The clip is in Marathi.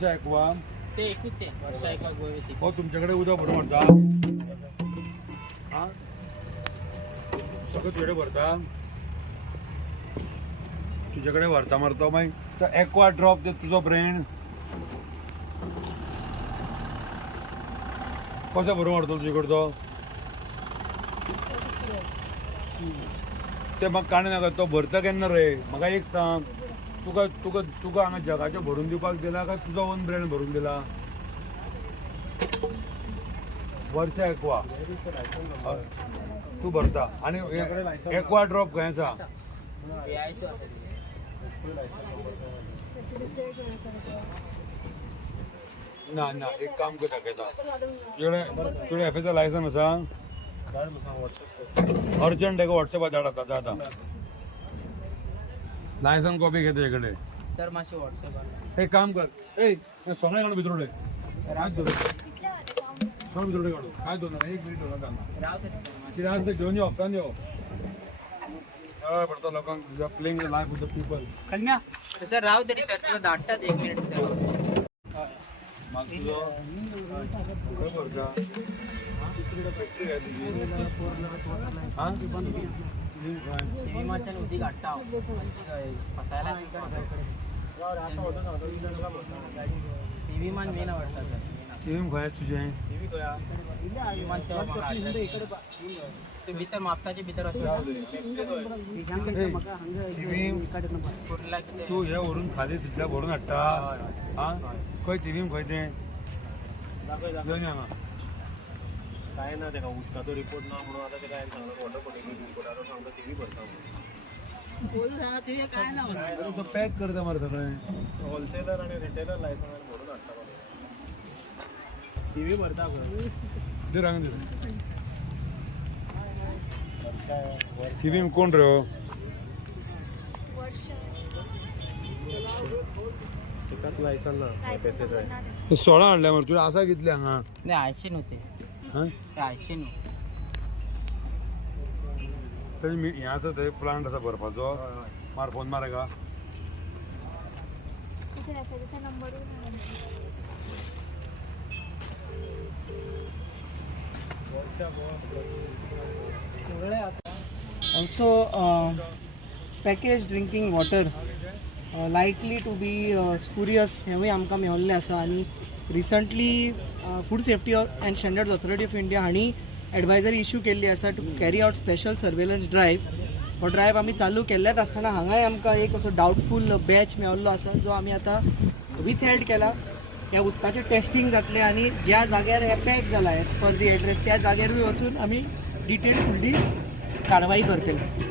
वर्षा ऐकवा ते एकूच ते वर्षा ऐकवा गोव्याची. हो तुमच्याकडे उद्या भरून भरता हा सगळं तुझ्याकडे भरता तुझ्याकडे भरता मारतो मागीर तर एक्वा ड्रॉप ते तुझो ब्रँड कसो भरून व्हरतो तुजे कडचो ते म्हाका काणी नाका तो भरता केन्ना रे म्हाका एक सांग तुका तुका तुका हांगा जगाचें भरून दिवपाक दिला काय तुजो ओन ब्रँड भरून दिला वर्षा एक्वा तू भरता आणि एक्वा ड्रॉप खंय आसा पेयाची वाटत. ना ना एक काम कर दाखयता तुझे एफएचा लायसन आसा अर्जंट एका व्हॉट्सएपार धाड आता आतां लायसन कॉपी घे तुजे कडेन सर मातशी व्हॉट्सअप एक काम कर ए सोंगळे काढून भितर उडय सोंग भितर उडय काढू काय दोन एक मिनिट होला त्यांना राव कित्याक ते घेवन यो हप्त्यान यो पडतो लोकांक playing life with the people कन्या सर राव तरी सर तुला धाडटात 1 मिनिट म्हाका तुजो खंय भरता फॅक्टरी काय तुजी हा विमाच्यान उदीक हाडटा फसायला विमान मेन आवडटा सर टीव्ही खंय तुजें विमान ते भितर म्हापसाचे भितर तू हे व्हरून खाली तितल्या भरून हाडटा हा खंय टीव्ही खंय तें घेवन हांगा काय ना तेका उदकाचो रिपोर्ट ना म्हणून आता तेका सांगलो वॉटर पॉल्युशन रिपोर्टाचो सांगता टीव्ही भरता म्हणून तो पॅक करता मरे सगळें होलसेलर आणि रिटेलर लायसन भरून हाडटा टीव्ही भरता दे रांग दे टीव्ही कोण रे हो? तेकाच लायसन ना पेसेस आहे ते 16 हाडल्या मरे तुला आसा कितले हांगा नाही 80 नव्हते हा ते 80 नव्हते तरी हें आसा थंय प्लांट आसा भरपाचो मार फोन मार का Also, packaged drinking water likely to be spurious हेवूय आमकां मेळिल्लें आसा आनी recently food safety and standards authority of India हांणी एडवायजरी इश्यू केल्ली आसा to carry out special surveillance drive हो ड्रायव्ह आमी चालू केल्लेच आसतना हांगाय आमकां एक असो डावटफूल बॅच मेळिल्लो आसा जो आमी आतां विथ हेल्ड केला ह्या उदकाचें टेस्टिंग जातलें आनी ज्या जाग्यार हे पॅक जाला एज पर दी एड्रेस त्या जाग्यारूय वचून आमी डिटेल फुडली कारवाई करतले.